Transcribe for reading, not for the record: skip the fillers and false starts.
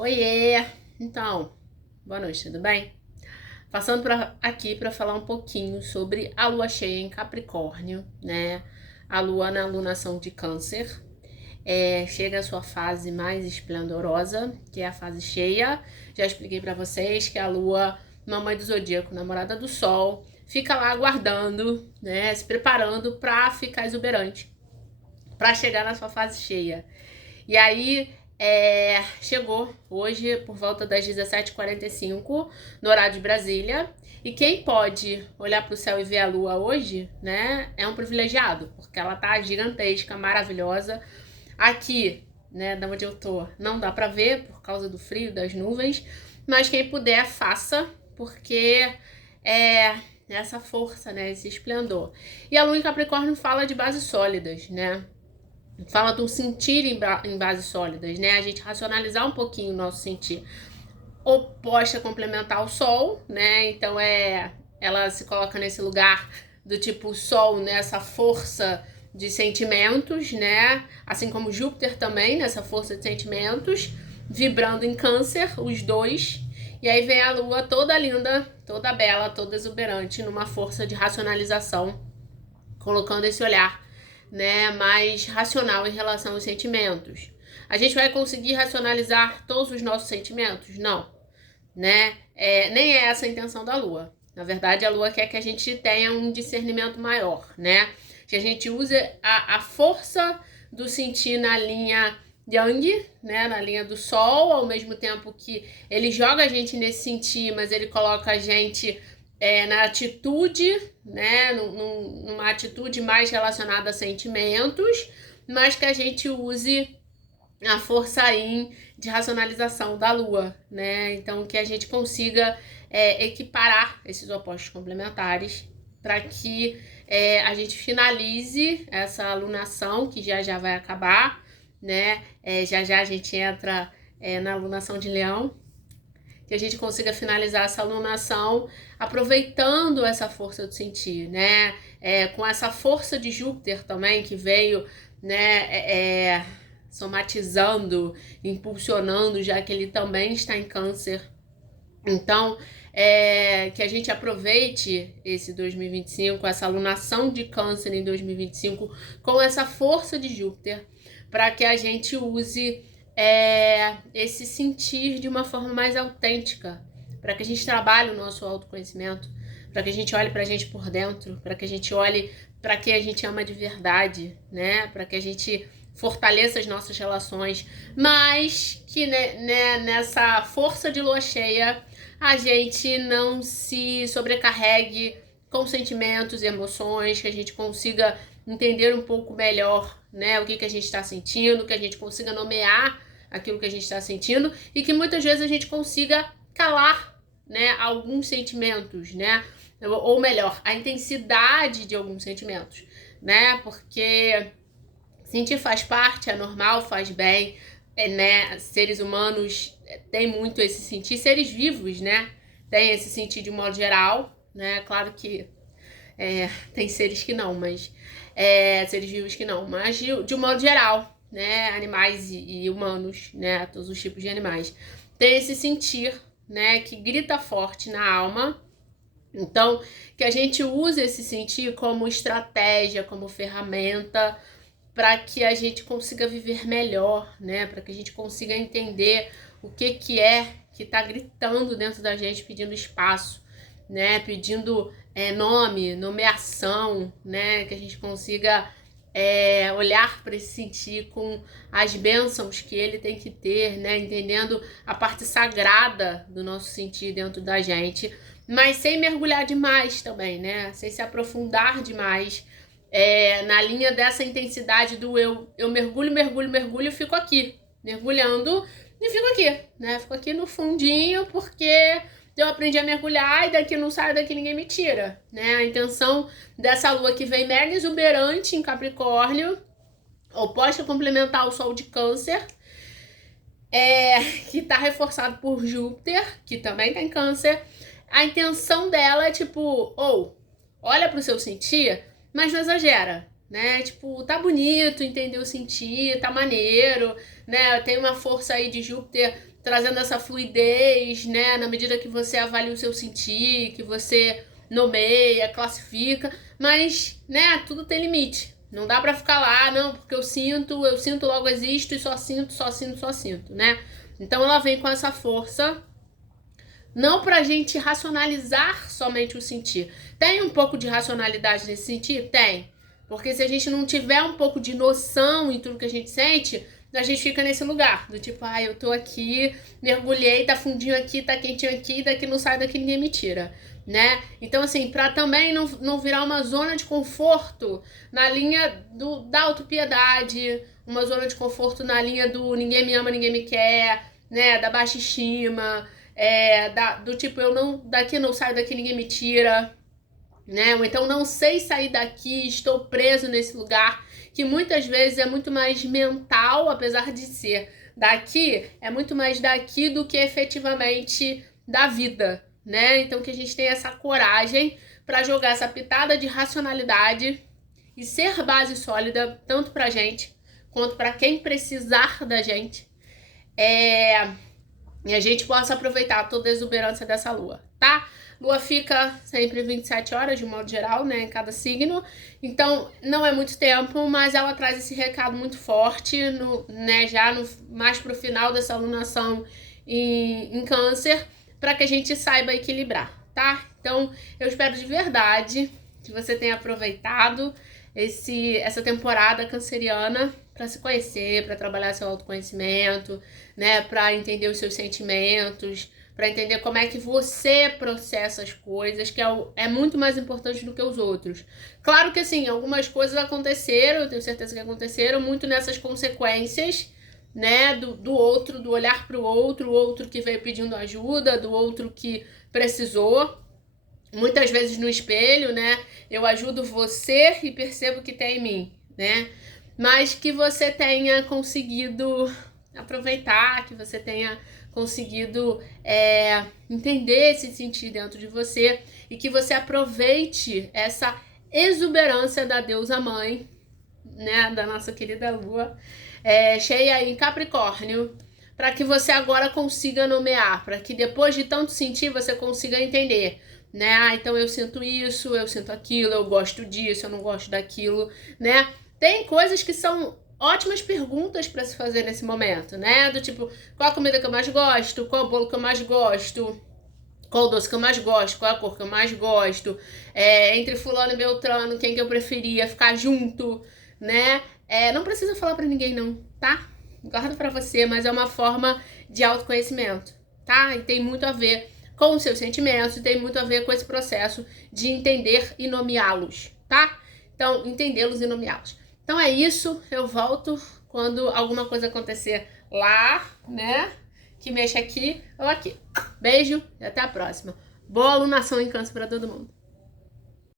Oiê! Então, boa noite, tudo bem? Passando aqui para falar um pouquinho sobre a lua cheia em Capricórnio, né? A lua na alunação de Câncer. Chega a sua fase mais esplendorosa, que é a fase cheia. Já expliquei para vocês que a lua, mamãe do zodíaco, namorada do sol, fica lá aguardando, né? Se preparando para ficar exuberante, para chegar na sua fase cheia. E aí, chegou hoje por volta das 17h45 no horário de Brasília. E quem pode olhar para o céu e ver a lua hoje, né, é um privilegiado, porque ela tá gigantesca, maravilhosa. Aqui, né, da onde eu tô, não dá para ver por causa do frio, das nuvens, mas quem puder, faça, porque é essa força, né, esse esplendor. E a lua em Capricórnio fala de bases sólidas, né? Fala do sentir em bases sólidas, né? A gente racionalizar um pouquinho o nosso sentir. Oposta complementar ao Sol, né? Então ela se coloca nesse lugar do tipo Sol, nessa força de sentimentos, né? Assim como Júpiter também, nessa força de sentimentos, vibrando em Câncer, os dois. E aí vem a Lua toda linda, toda bela, toda exuberante, numa força de racionalização, colocando esse olhar, né, mais racional em relação aos sentimentos. A gente vai conseguir racionalizar todos os nossos sentimentos? Não, né? Nem é essa a intenção da Lua. Na verdade, a Lua quer que a gente tenha um discernimento maior, né? Que a gente use a força do sentir na linha Yang, né, na linha do Sol, ao mesmo tempo que ele joga a gente nesse sentir, mas ele coloca a gente na atitude, né, numa atitude mais relacionada a sentimentos, mas que a gente use a força aí de racionalização da Lua, né? Então que a gente consiga equiparar esses opostos complementares para que a gente finalize essa alunação, que já vai acabar, né? Já a gente entra na alunação de Leão, que a gente consiga finalizar essa alunação aproveitando essa força do sentir, né? Com essa força de Júpiter também, que veio, né, somatizando, impulsionando, já que ele também está em Câncer. Então, que a gente aproveite esse 2025, essa alunação de Câncer em 2025, com essa força de Júpiter, para que a gente use esse sentir de uma forma mais autêntica, para que a gente trabalhe o nosso autoconhecimento, para que a gente olhe para a gente por dentro, para que a gente olhe para quem a gente ama de verdade, né? Para que a gente fortaleça as nossas relações, mas que nessa força de lua cheia a gente não se sobrecarregue com sentimentos e emoções, que a gente consiga entender um pouco melhor, né, o que a gente está sentindo, que a gente consiga nomear aquilo que a gente está sentindo e que muitas vezes a gente consiga calar, né, alguns sentimentos, né, ou melhor, a intensidade de alguns sentimentos, né, porque sentir faz parte, é normal, faz bem, né, seres humanos têm muito esse sentir, seres vivos, né, têm esse sentir de um modo geral, né, claro que tem seres que não, mas seres vivos que não, mas de um modo geral, né, animais e humanos, né, todos os tipos de animais, tem esse sentir, né, que grita forte na alma. Então, que a gente use esse sentir como estratégia, como ferramenta, para que a gente consiga viver melhor, né, para que a gente consiga entender o que está gritando dentro da gente, pedindo espaço, né, pedindo nome, nomeação, né, que a gente consiga olhar para esse sentir com as bênçãos que ele tem que ter, né, entendendo a parte sagrada do nosso sentir dentro da gente, mas sem mergulhar demais também, né, sem se aprofundar demais na linha dessa intensidade do eu mergulho, mergulho, mergulho, fico aqui, mergulhando e fico aqui, né, fico aqui no fundinho porque eu aprendi a mergulhar e daqui não saio, daqui ninguém me tira, né? A intenção dessa lua que vem mega exuberante em Capricórnio, oposta complementar ao Sol de Câncer, que tá reforçado por Júpiter, que também tá em Câncer. A intenção dela é tipo, olha pro seu sentir, mas não exagera, né? Tipo, tá bonito, entendeu? Sentir, tá maneiro, né? Tem uma força aí de Júpiter trazendo essa fluidez, né? Na medida que você avalia o seu sentir, que você nomeia, classifica, mas, né? Tudo tem limite. Não dá pra ficar lá, não, porque eu sinto, logo existo e só sinto, né? Então ela vem com essa força, não pra gente racionalizar somente o sentir. Tem um pouco de racionalidade nesse sentir? Tem. Porque se a gente não tiver um pouco de noção em tudo que a gente sente, a gente fica nesse lugar, do tipo, eu tô aqui, mergulhei, tá fundinho aqui, tá quentinho aqui, daqui não sai, daqui ninguém me tira, né? Então, assim, pra também não virar uma zona de conforto na linha da autopiedade, uma zona de conforto na linha do ninguém me ama, ninguém me quer, né? Da baixa estima, do tipo, daqui não saio, daqui ninguém me tira, né? Ou então não sei sair daqui, estou preso nesse lugar, que muitas vezes é muito mais mental, apesar de ser daqui, é muito mais daqui do que efetivamente da vida, né? Então que a gente tenha essa coragem para jogar essa pitada de racionalidade e ser base sólida tanto pra gente quanto para quem precisar da gente. E a gente possa aproveitar toda a exuberância dessa lua, tá? Lua fica sempre 27 horas, de modo geral, né, em cada signo. Então, não é muito tempo, mas ela traz esse recado muito forte, mais pro final dessa lunação em Câncer, para que a gente saiba equilibrar, tá? Então, eu espero de verdade que você tenha aproveitado essa temporada canceriana para se conhecer, para trabalhar seu autoconhecimento, né, para entender os seus sentimentos, para entender como é que você processa as coisas, que é muito mais importante do que os outros. Claro que, assim, algumas coisas aconteceram, eu tenho certeza que aconteceram, muito nessas consequências, né, do outro, do olhar para o outro que veio pedindo ajuda, do outro que precisou. Muitas vezes no espelho, né, eu ajudo você e percebo que tem em mim, né, mas que você tenha conseguido aproveitar, que você tenha conseguido entender esse sentir dentro de você e que você aproveite essa exuberância da deusa mãe, né, da nossa querida lua, cheia em Capricórnio, para que você agora consiga nomear, para que depois de tanto sentir você consiga entender, né? Então eu sinto isso, eu sinto aquilo, eu gosto disso, eu não gosto daquilo, né? Tem coisas que são ótimas perguntas para se fazer nesse momento, né? Do tipo, qual a comida que eu mais gosto? Qual o bolo que eu mais gosto? Qual o doce que eu mais gosto? Qual a cor que eu mais gosto? Entre fulano e Beltrano, quem que eu preferia ficar junto, né? Não precisa falar para ninguém não, tá? Guarda para você, mas é uma forma de autoconhecimento, tá? E tem muito a ver com os seus sentimentos, e tem muito a ver com esse processo de entender e nomeá-los, tá? Então, entendê-los e nomeá-los. Então é isso, eu volto quando alguma coisa acontecer lá, né? Que mexa aqui ou aqui. Beijo e até a próxima. Boa alunação em Câncer para todo mundo.